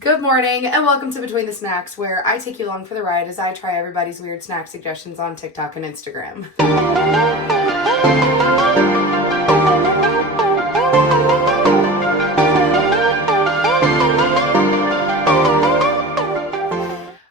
Good morning and welcome to Between the Snacks, where I take you along for the ride as I try everybody's weird snack suggestions on TikTok and Instagram.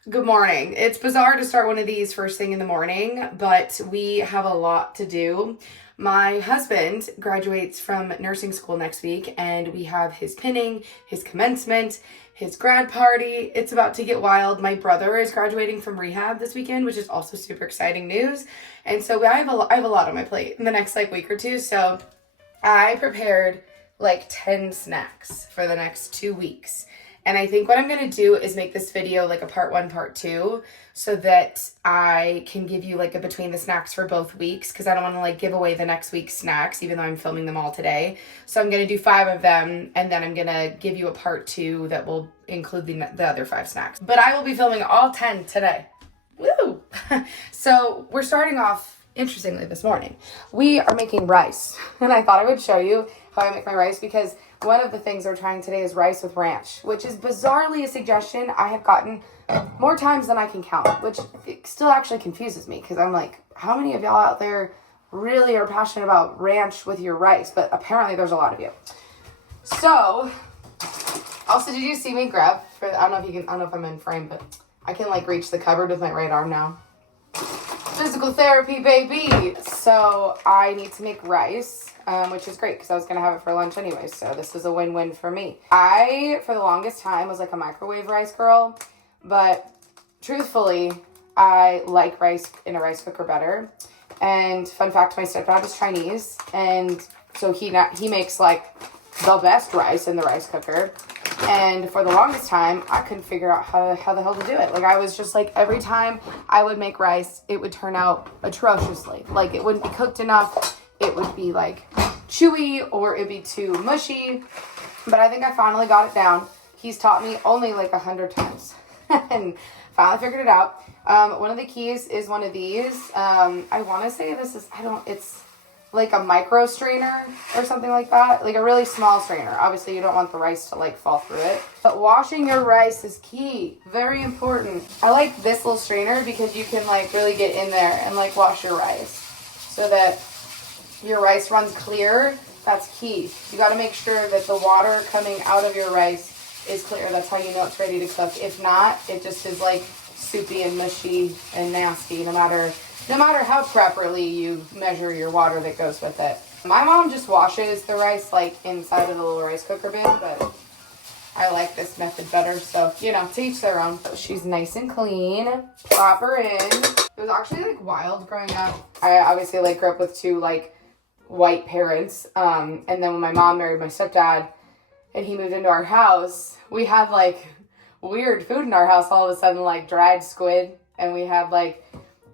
Good morning. It's bizarre to start one of these first thing in the morning, but we have a lot to do. My husband graduates from nursing school next week, and we have his pinning, his commencement, his grad party. It's about to get wild. My brother is graduating from rehab this weekend, which is also super exciting news. And so I have a lot on my plate in the next week or two. So I prepared 10 snacks for the next 2 weeks. And I think what I'm going to do is make this video a part 1, part 2, so that I can give you a between the snacks for both weeks, because I don't want to give away the next week's snacks, even though I'm filming them all today. So I'm going to do 5 of them, and then I'm going to give you a part 2 that will include the other 5 snacks. But I will be filming all 10 today. Woo! So we're starting off, interestingly, this morning. We are making rice, and I thought I would show you how I make my rice, because one of the things we're trying today is rice with ranch, which is bizarrely a suggestion I have gotten more times than I can count, which still actually confuses me, because I'm like, how many of y'all out there really are passionate about ranch with your rice? But apparently there's a lot of you. So, also, did you see me grab, I don't know if I'm in frame, but I can reach the cupboard with my right arm now. Physical therapy, baby! So I need to make rice, which is great because I was going to have it for lunch anyway, so this is a win-win for me. I, for the longest time, was a microwave rice girl, but truthfully, I like rice in a rice cooker better. And fun fact, my stepdad is Chinese, and so he makes the best rice in the rice cooker. And for the longest time, I couldn't figure out how the hell to do it. I was just every time I would make rice, it would turn out atrociously. It wouldn't be cooked enough. It would be chewy, or it'd be too mushy. But I think I finally got it down. He's taught me only 100 times. And finally figured it out. One of the keys is one of these. I want to say this is, it's a micro strainer or something like that. A really small strainer. Obviously, you don't want the rice to fall through it. But washing your rice is key. Very important. I like this little strainer because you can really get in there and wash your rice so that your rice runs clear. That's key. You got to make sure that the water coming out of your rice is clear. That's how you know it's ready to cook. If not, it just is soupy and mushy and nasty, no matter how properly you measure your water that goes with it. My mom just washes the rice inside of the little rice cooker bin, but I like this method better, so to each their own. She's nice and clean. Plop her in. It was actually wild growing up. I obviously grew up with 2 white parents, and then when my mom married my stepdad and he moved into our house, we had weird food in our house all of a sudden, dried squid, and we had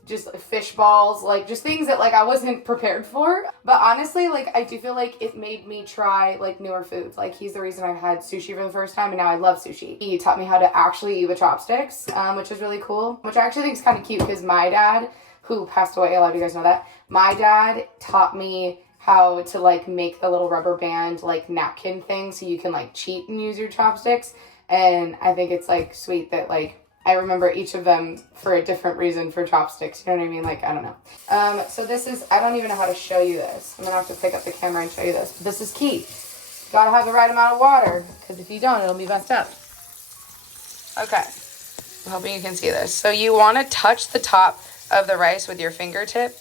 just fish balls, just things that I wasn't prepared for. But honestly, I do feel it made me try newer foods. He's the reason I've had sushi for the first time, and now I love sushi. He taught me how to actually eat with chopsticks, which is really cool, which I actually think is kind of cute, because my dad, who passed away, a lot of you guys know that, my dad taught me how to make the little rubber band napkin thing so you can cheat and use your chopsticks. And I think it's sweet that I remember each of them for a different reason for chopsticks. You know what I mean? I don't know. So this is, I don't even know how to show you this. I'm going to have to pick up the camera and show you this. But this is key. You got to have the right amount of water, because if you don't, it'll be messed up. Okay. I'm hoping you can see this. So you want to touch the top of the rice with your fingertip,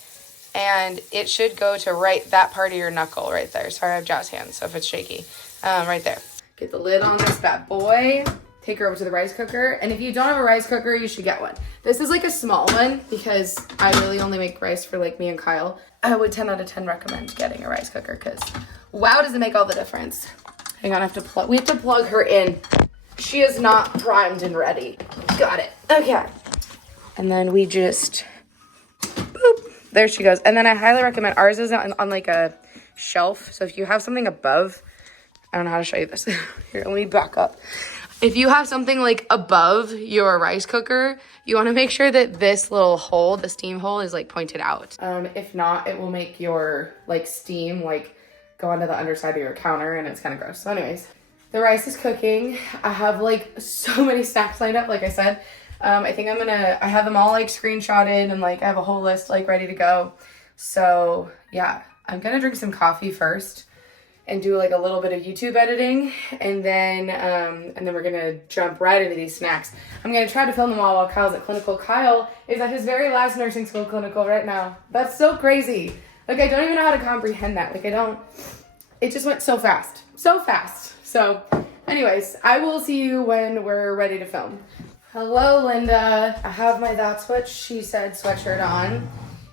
and it should go to that part of your knuckle right there. Sorry, I have jazz hands, so if it's shaky. Right there. Get the lid on this bad boy. Take her over to the rice cooker. And if you don't have a rice cooker, you should get one. This is a small one because I really only make rice for me and Kyle. I would 10 out of 10 recommend getting a rice cooker, because wow, does it make all the difference. Hang on, we have to plug her in. She is not primed and ready. Got it. Okay. And then we just, boop, there she goes. And then I highly recommend, ours is on a shelf. So if you have something above, I don't know how to show you this. Here, let me back up. If you have something above your rice cooker, you want to make sure that this little hole, the steam hole, is pointed out. If not, it will make your steam go onto the underside of your counter, and it's kind of gross. So anyways, The rice is cooking. I have like so many snacks lined up, like I said. I think I have them all like screenshotted and like I have a whole list like ready to go. So yeah, I'm gonna drink some coffee first and do like a little bit of YouTube editing, and then we're gonna jump right into these snacks. I'm gonna try to film them all while Kyle's at clinical. Kyle is at his very last nursing school clinical right now. That's so crazy. Like, I don't even know how to comprehend that. Like, it just went so fast. So fast. So, anyways, I will see you when we're ready to film. Hello, Linda. I have my That's What She Said sweatshirt on.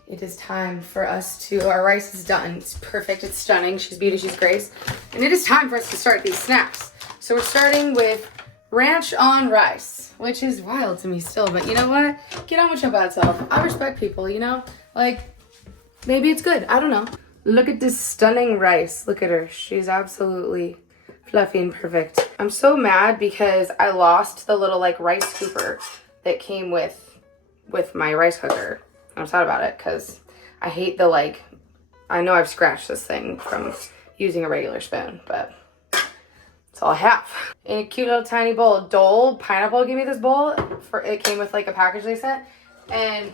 It is time for us to, our rice is done. It's perfect, it's stunning. She's beauty, she's grace. And it is time for us to start these snacks. So we're starting with ranch on rice, which is wild to me still, but you know what? Get on with your bad self. I respect people, you know? Like, maybe it's good, I don't know. Look at this stunning rice. Look at her, she's absolutely fluffy and perfect. I'm so mad because I lost the little like rice scooper that came with my rice cooker. I'm sad about it because I hate the like, I know I've scratched this thing from using a regular spoon, but that's all I have. In a cute little tiny bowl. Dole Pineapple gave me this bowl. It came with like a package they sent. And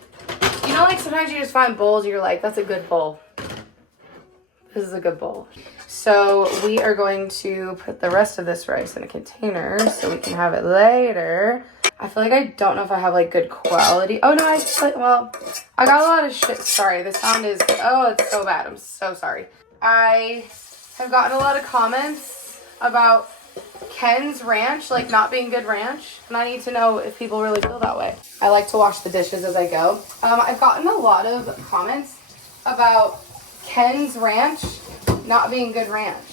you know, like sometimes you just find bowls you're like, that's a good bowl. This is a good bowl. So we are going to put the rest of this rice in a container so we can have it later. I feel like I don't know if I have like good quality. Oh no, I got a lot of shit. Sorry, the sound is, oh, it's so bad. I'm so sorry. I have gotten a lot of comments about Ken's ranch, like not being good ranch. And I need to know if people really feel that way. I like to wash the dishes as I go. I've gotten a lot of comments about Ken's ranch not being good ranch.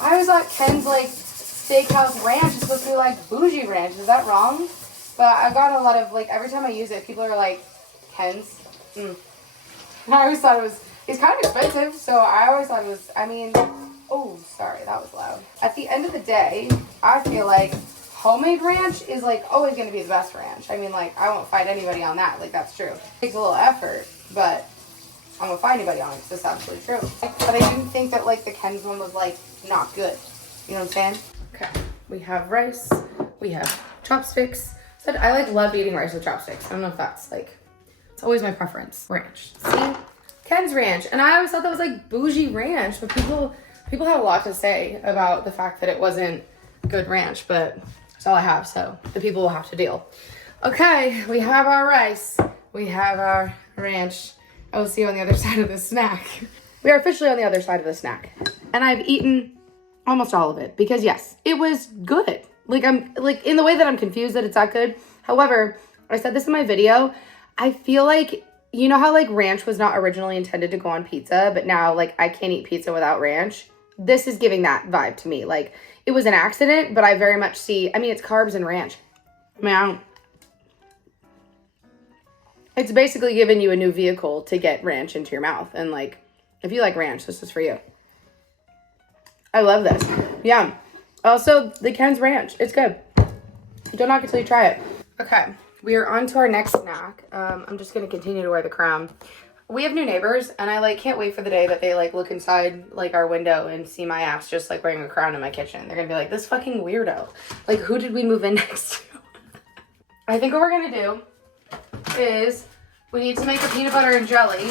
I always thought Ken's like steakhouse ranch is supposed to be like bougie ranch. Is that wrong? But I've gotten a lot of, like, every time I use it, people are like, Ken's? And I always thought it's kind of expensive, so I always thought it was, I mean, oh, sorry, that was loud. At the end of the day, I feel like homemade ranch is, like, always going to be the best ranch. I mean, like, I won't fight anybody on that, like, that's true. It takes a little effort, but I won't fight anybody on it, because it's absolutely true. But I didn't think that, like, the Ken's one was, like, not good. You know what I'm saying? Okay, we have rice, we have chopsticks. I like love eating rice with chopsticks. I don't know if that's like, it's always my preference. Ranch. See? Ken's ranch. And I always thought that was like bougie ranch, but people have a lot to say about the fact that it wasn't good ranch, but that's all I have, so the people will have to deal. Okay, we have our rice. We have our ranch. I will see you on the other side of the snack. We are officially on the other side of the snack. And I've eaten almost all of it because yes, it was good. Like, I'm like in the way that I'm confused that it's that good. However, I said this in my video. I feel like, you know how like ranch was not originally intended to go on pizza, but now like I can't eat pizza without ranch. This is giving that vibe to me. Like it was an accident, but I very much see, I mean, it's carbs and ranch. I mean, it's basically giving you a new vehicle to get ranch into your mouth. And like, if you like ranch, this is for you. I love this. Yeah. Also, the Ken's ranch. It's good. Don't knock it till you try it. Okay, we are on to our next snack. I'm just going to continue to wear the crown. We have new neighbors, and I like can't wait for the day that they like look inside like our window and see my ass just like wearing a crown in my kitchen. They're going to be like, this fucking weirdo. Like, who did we move in next to? I think what we're going to do is we need to make a peanut butter and jelly.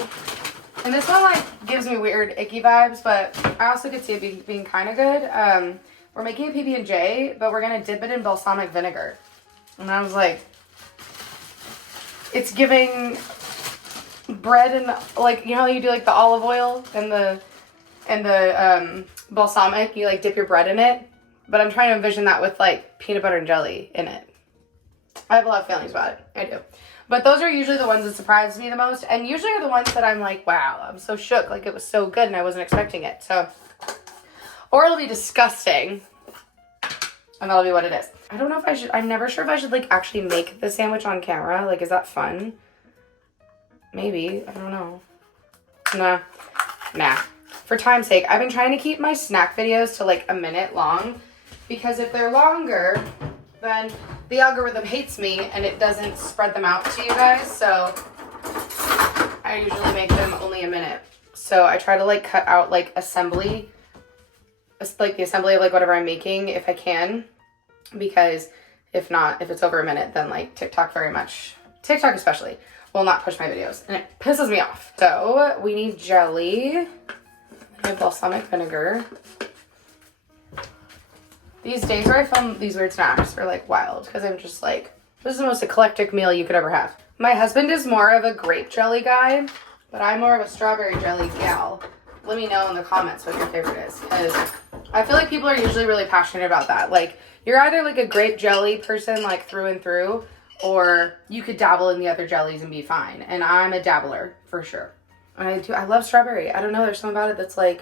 And this one like gives me weird icky vibes, but I also could see it being kind of good. We're making a PB&J, but we're going to dip it in balsamic vinegar. And I was like, it's giving bread and like, you know how you do like the olive oil and the balsamic, you like dip your bread in it? But I'm trying to envision that with like peanut butter and jelly in it. I have a lot of feelings about it. I do. But those are usually the ones that surprise me the most. And usually are the ones that I'm like, wow, I'm so shook. Like it was so good and I wasn't expecting it. So, or it'll be disgusting. And that'll be what it is. I don't know if I should, I'm never sure if I should like actually make the sandwich on camera. Like, is that fun? Maybe, I don't know. Nah. For time's sake, I've been trying to keep my snack videos to like a minute long. Because if they're longer, then the algorithm hates me and it doesn't spread them out to you guys. So I usually make them only a minute. So I try to like cut out like assembly like the assembly of like whatever I'm making if I can, because if not, if it's over a minute, then like TikTok especially, will not push my videos, and it pisses me off. So we need jelly. I have balsamic vinegar. These days where I film these weird snacks are like wild, because I'm just like, this is the most eclectic meal you could ever have. My husband is more of a grape jelly guy, but I'm more of a strawberry jelly gal. Let me know in the comments what your favorite is, because I feel like people are usually really passionate about that. Like, you're either like a grape jelly person like through and through, or you could dabble in the other jellies and be fine. And I'm a dabbler for sure. I love strawberry. I don't know, there's something about it that's like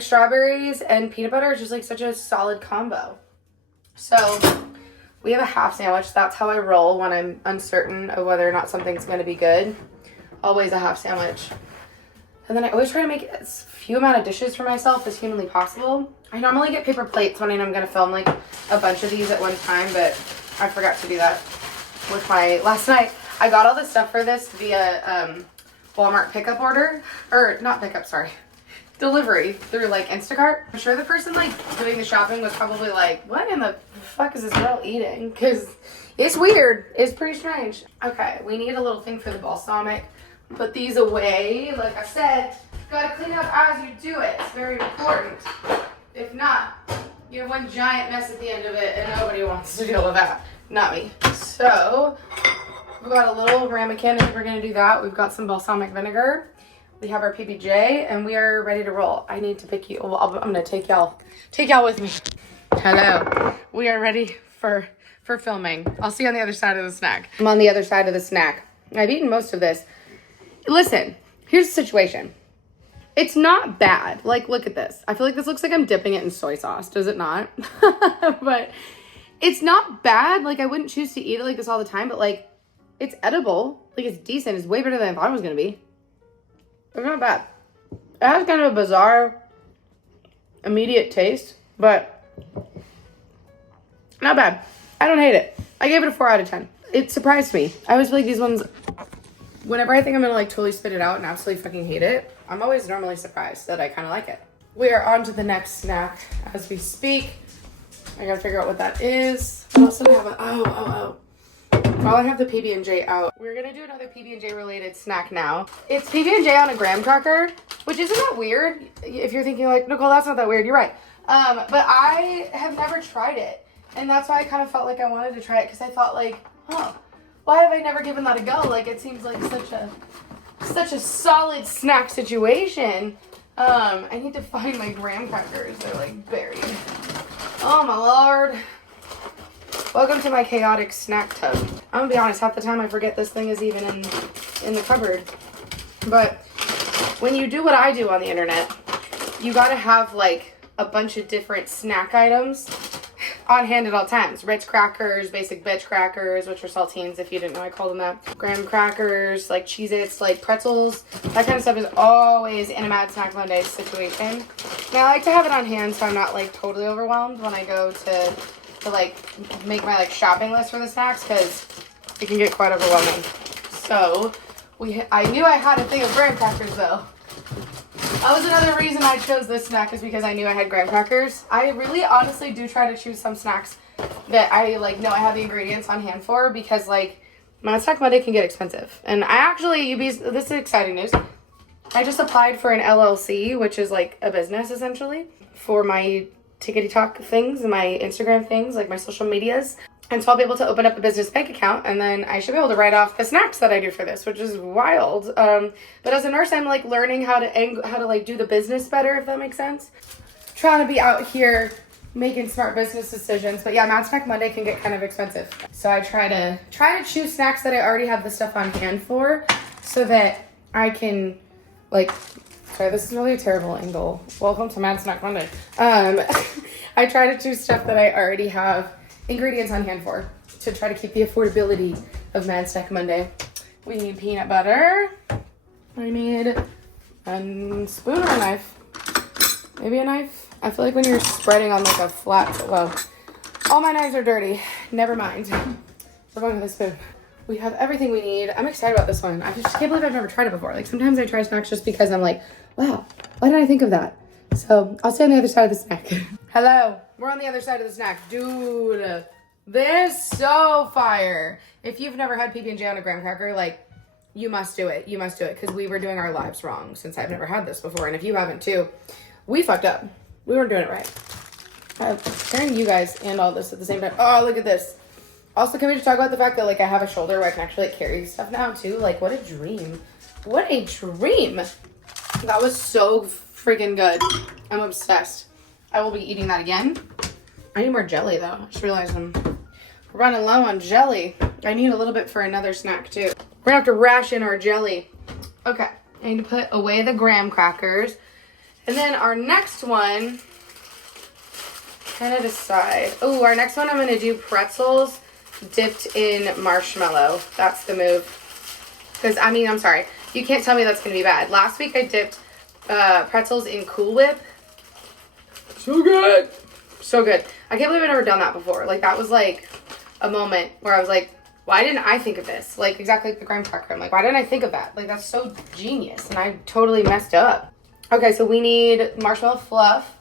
strawberries and peanut butter is just like such a solid combo. So we have a half sandwich. That's how I roll when I'm uncertain of whether or not something's going to be good. Always a half sandwich. And then I always try to make as few amount of dishes for myself as humanly possible. I normally get paper plates when I'm going to film like a bunch of these at one time, but I forgot to do that with my last night. I got all this stuff for this via Walmart pickup order, or not pickup, sorry, delivery through like Instacart. I'm sure the person like doing the shopping was probably like, what in the fuck is this girl eating? Because it's weird. It's pretty strange. Okay, we need a little thing for the balsamic. Put these away. Like I said, gotta clean up as you do it. It's very important. If not, you have one giant mess at the end of it and nobody wants to deal with that. Not me. So we've got a little ramekin if we're gonna do that. We've got some balsamic vinegar. We have our PB&J and we are ready to roll. I need to pick you. Well, I'm gonna take y'all with me. Hello. We are ready for filming. I'll see you on the other side of the snack. I'm on the other side of the snack. I've eaten most of this. Listen, here's the situation. It's not bad. Like, look at this. I feel like this looks like I'm dipping it in soy sauce. Does it not? But it's not bad. Like, I wouldn't choose to eat it like this all the time, but like, it's edible. Like, it's decent. It's way better than I thought it was gonna be. It's not bad. It has kind of a bizarre, immediate taste, but not bad. I don't hate it. I gave it a 4 out of 10. It surprised me. I always feel like these ones, whenever I think I'm gonna like totally spit it out and absolutely fucking hate it, I'm always normally surprised that I kind of like it. We are on to the next snack as we speak. I gotta figure out what that is. I also have while I have the PB&J out, we're gonna do another PB&J related snack now. It's PB&J on a graham cracker, which isn't that weird. If you're thinking like, Nicole, that's not that weird, you're right. But I have never tried it. And that's why I kind of felt like I wanted to try it, because I thought like, why have I never given that a go? Like, it seems like such a solid snack situation. I need to find my graham crackers. They're like buried. Oh my lord. Welcome to my chaotic snack tub. I'm gonna be honest, half the time I forget this thing is even in the cupboard. But when you do what I do on the internet, you gotta have like a bunch of different snack items on hand at all times. Ritz crackers, basic bitch crackers, which are saltines if you didn't know I called them that. Graham crackers, like Cheez-Its, like pretzels. That kind of stuff is always in a Mad Snack Monday situation. Now I like to have it on hand so I'm not like totally overwhelmed when I go to like make my like shopping list for the snacks, because it can get quite overwhelming. So I knew I had a thing of graham crackers though. That was another reason I chose this snack, is because I knew I had graham crackers. I really honestly do try to choose some snacks that I like know I have the ingredients on hand for, because like Mad Snack Monday can get expensive. And I actually, this is exciting news. I just applied for an LLC, which is like a business essentially, for my tickety talk things and my Instagram things, like my social medias. And so I'll be able to open up a business bank account, and then I should be able to write off the snacks that I do for this, which is wild. But as a nurse, I'm like learning how to like do the business better, if that makes sense. Trying to be out here making smart business decisions. But yeah, Mad Snack Monday can get kind of expensive. So I try to choose snacks that I already have the stuff on hand for, so that I can like, sorry, this is really a terrible angle. Welcome to Mad Snack Monday. I try to choose stuff that I already have ingredients on hand for, to try to keep the affordability of Mad Snack Monday. We need peanut butter. I need a spoon or a knife. Maybe a knife. I feel like when you're spreading on like a flat, well, all my knives are dirty. Never mind. We're going with a spoon. We have everything we need. I'm excited about this one. I just can't believe I've never tried it before. Like sometimes I try snacks just because I'm like, wow, why did I think of that? So I'll stay on the other side of the snack. Hello, we're on the other side of the snack. Dude, this so fire. If you've never had PB&J on a graham cracker, like, you must do it. You must do it because we were doing our lives wrong since I've never had this before. And if you haven't too, we fucked up. We weren't doing it right. I'm carrying you guys and all this at the same time. Oh, look at this. Also, can we just talk about the fact that, like, I have a shoulder where I can actually, like, carry stuff now, too? Like, what a dream. What a dream. That was so freaking good. I'm obsessed. I will be eating that again. I need more jelly, though. I just realized I'm running low on jelly. I need a little bit for another snack, too. We're gonna have to ration our jelly. Okay. I need to put away the graham crackers. And then our next one, kind of decide. Oh, our next one I'm gonna do pretzels dipped in marshmallow. That's the move. Because, I mean, I'm sorry. You can't tell me that's going to be bad. Last week I dipped pretzels in Cool Whip. So good. So good. I can't believe I've never done that before. Like, that was, like, a moment where I was like, why didn't I think of this? Like, exactly like the graham cracker. I'm like, why didn't I think of that? Like, that's so genius. And I totally messed up. Okay, so we need marshmallow fluff.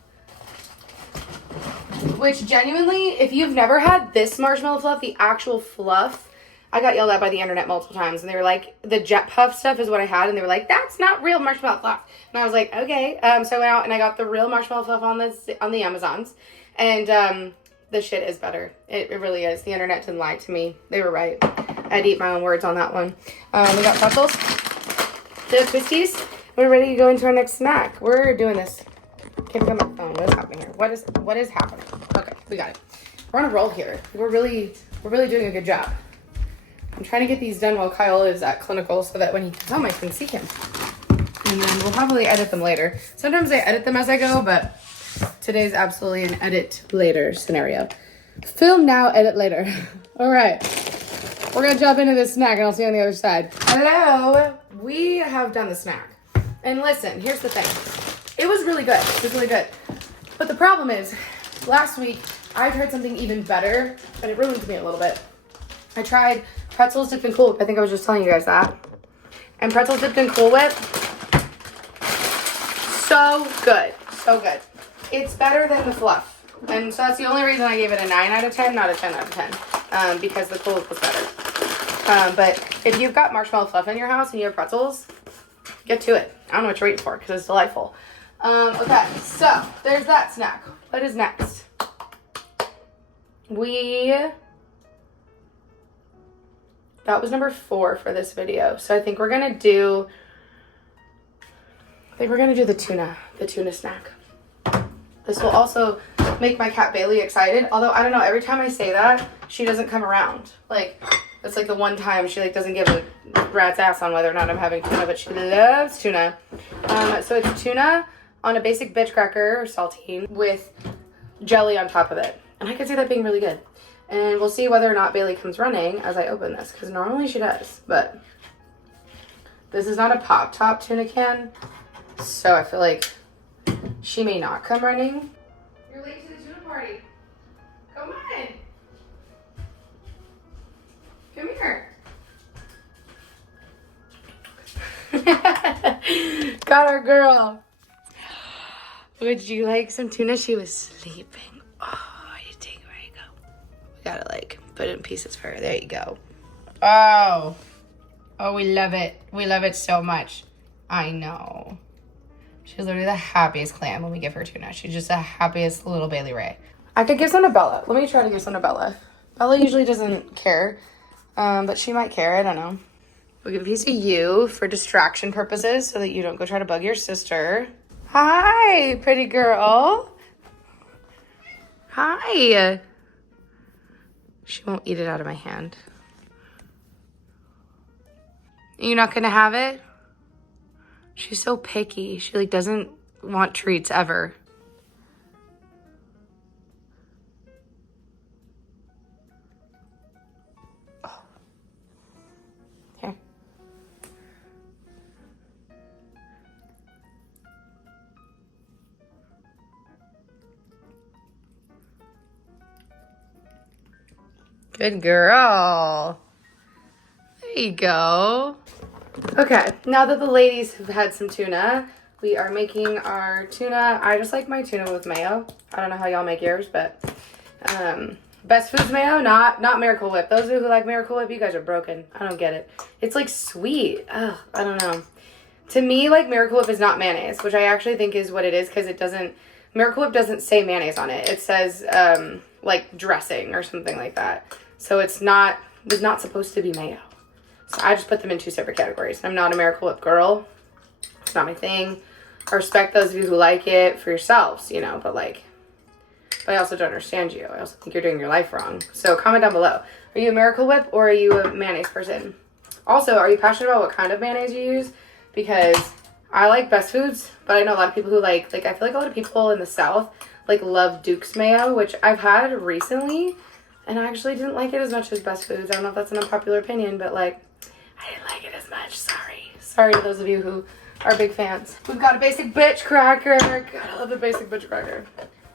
Which, genuinely, if you've never had this marshmallow fluff, the actual fluff, I got yelled at by the internet multiple times. And they were like, the Jet Puff stuff is what I had. And they were like, that's not real marshmallow fluff. And I was like, okay. So I went out and I got the real marshmallow fluff on the Amazons. And the shit is better. It really is. The internet didn't lie to me. They were right. I'd eat my own words on that one. We got pretzels, the twisties. We're ready to go into our next snack. We're doing this. Can't pick up my phone. What is happening here? What is happening? Okay, we got it. We're on a roll here. We're really doing a good job. I'm trying to get these done while Kyle is at clinical so that when he comes home I can see him. And then we'll probably edit them later. Sometimes I edit them as I go, but today's absolutely an edit later scenario. Film now, edit later. All right. We're gonna jump into this snack and I'll see you on the other side. Hello. We have done the snack. And listen, here's the thing. It was really good. It was really good. But the problem is, last week, I tried something even better, and it ruined me a little bit. I tried pretzels dipped in Cool Whip. I think I was just telling you guys that. And pretzels dipped in Cool Whip. So good. So good. It's better than the fluff. And so that's the only reason I gave it a 9 out of 10, not a 10 out of 10. Because the Cool Whip was better. But if you've got marshmallow fluff in your house and you have pretzels, get to it. I don't know what you're waiting for because it's delightful. Okay, so there's that snack. What is next? That was number 4 for this video. So I think we're gonna do the tuna snack. This will also make my cat Bailey excited. Although I don't know, every time I say that, she doesn't come around. Like, it's like the one time she like doesn't give a rat's ass on whether or not I'm having tuna, but she loves tuna. So it's tuna on a basic bitch cracker or saltine with jelly on top of it. And I could see that being really good. And we'll see whether or not Bailey comes running as I open this, because normally she does. But this is not a pop top tuna can, so I feel like she may not come running. You're late to the tuna party. Come on. Come here. Got our girl. Would you like some tuna? She was sleeping. Oh, I didn't take her. There you go. We gotta like put it in pieces for her. There you go. Oh, we love it. We love it so much. I know. She's literally the happiest clam when we give her tuna. She's just the happiest little Bailey Ray. I could give some to Bella. Let me try to give some to Bella. Bella usually doesn't care, but she might care. I don't know. We'll give a piece to you for distraction purposes so that you don't go try to bug your sister. Hi, pretty girl. Hi. She won't eat it out of my hand. You're not gonna have it? She's so picky. She like doesn't want treats ever. Oh. Here. Good girl. There you go. Okay, now that the ladies have had some tuna, We are making our tuna. I just like my tuna with mayo. I don't know how y'all make yours, but Best Foods mayo, not Miracle Whip. Those of you who like Miracle Whip, you guys are broken. I don't get it. It's like sweet. Ugh, I don't know. To me, like Miracle Whip is not mayonnaise, which I actually think is what it is because it doesn't, Miracle Whip doesn't say mayonnaise on it. It says like dressing or something like that. So it's not supposed to be mayo. So I just put them in two separate categories. I'm not a Miracle Whip girl. It's not my thing. I respect those of you who like it for yourselves, you know, but I also don't understand you. I also think you're doing your life wrong. So comment down below. Are you a Miracle Whip or are you a mayonnaise person? Also, are you passionate about what kind of mayonnaise you use? Because I like Best Foods, but I know a lot of people who like I feel like a lot of people in the South like love Duke's mayo, which I've had recently, and I actually didn't like it as much as Best Foods. I don't know if that's an unpopular opinion, but like, I didn't like it as much. Sorry to those of you who are big fans. We've got a basic bitch cracker. God, I love the basic bitch cracker.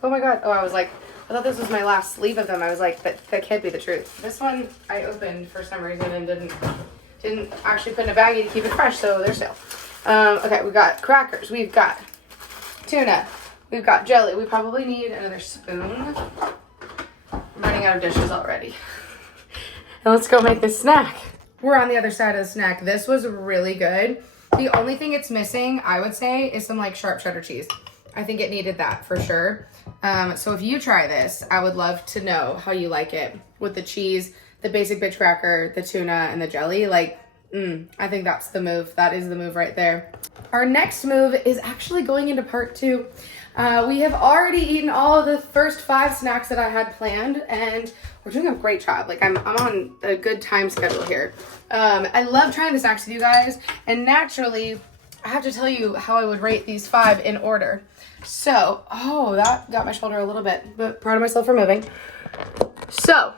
Oh my god. Oh, I was like, I thought this was my last sleeve of them. I was like, that can't be the truth. This one I opened for some reason and didn't actually put in a baggie to keep it fresh, so they're still. Okay, we've got crackers. We've got tuna. We've got jelly. We probably need another spoon. I'm running out of dishes already. And let's go make this snack. We're on the other side of the snack. This was really good. The only thing it's missing, I would say, is some like sharp cheddar cheese. I think it needed that for sure. So if you try this, I would love to know how you like it with the cheese, the basic bitch cracker, the tuna, and the jelly. Like, I think that's the move. That is the move right there. Our next move is actually going into part 2. We have already eaten all of the first 5 snacks that I had planned, and we're doing a great job. Like, I'm on a good time schedule here. I love trying the snacks with you guys, and naturally, I have to tell you how I would rate these 5 in order. So, oh, that got my shoulder a little bit, but proud of myself for moving. So,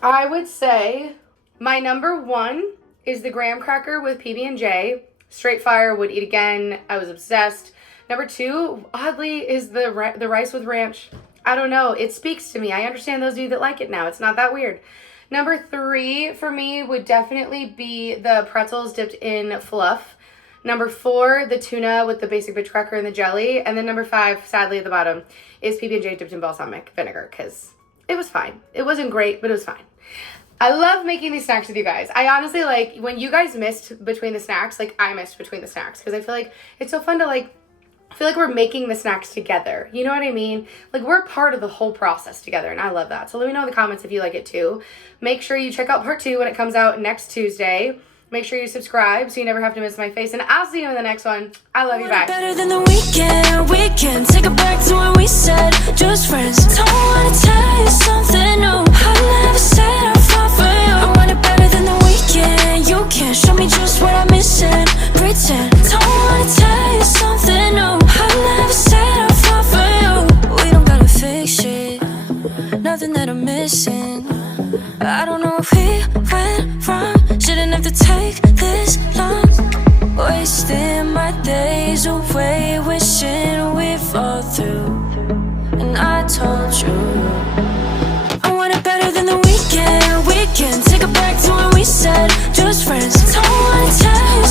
I would say my number 1 is the graham cracker with PB&J. Straight fire, would eat again. I was obsessed. Number 2, oddly, is the rice with ranch. I don't know. It speaks to me. I understand those of you that like it now. It's not that weird. Number 3 for me would definitely be the pretzels dipped in fluff. Number 4, the tuna with the basic bitch cracker and the jelly. And then number 5, sadly at the bottom, is PB&J dipped in balsamic vinegar because it was fine. It wasn't great, but it was fine. I love making these snacks with you guys. I honestly, like, when you guys missed between the snacks, like, I missed between the snacks because I feel like it's so fun to, like, I feel like we're making the snacks together. You know what I mean? Like, we're part of the whole process together, and I love that. So let me know in the comments if you like it too. Make sure you check out part 2 when it comes out next Tuesday. Make sure you subscribe so you never have to miss my face, and I'll see you in the next one. I love you, bye. Better than the weekend. Take it back to when we said just friends. Don't wanna tell you something new. I never said I'll fall for you. I want it better than the weekend. You can't show me just what I'm missing. Pretend. Don't wanna tell you something new. I never said I'll fall for you. We don't gotta fix shit. Nothing that I'm missing. I don't know if we went wrong. Shouldn't have to take this long. Wasting my days away, wishing we fall through. And I told you I want it better than the weekend. Take it back to when we said just friends. Don't wanna tell you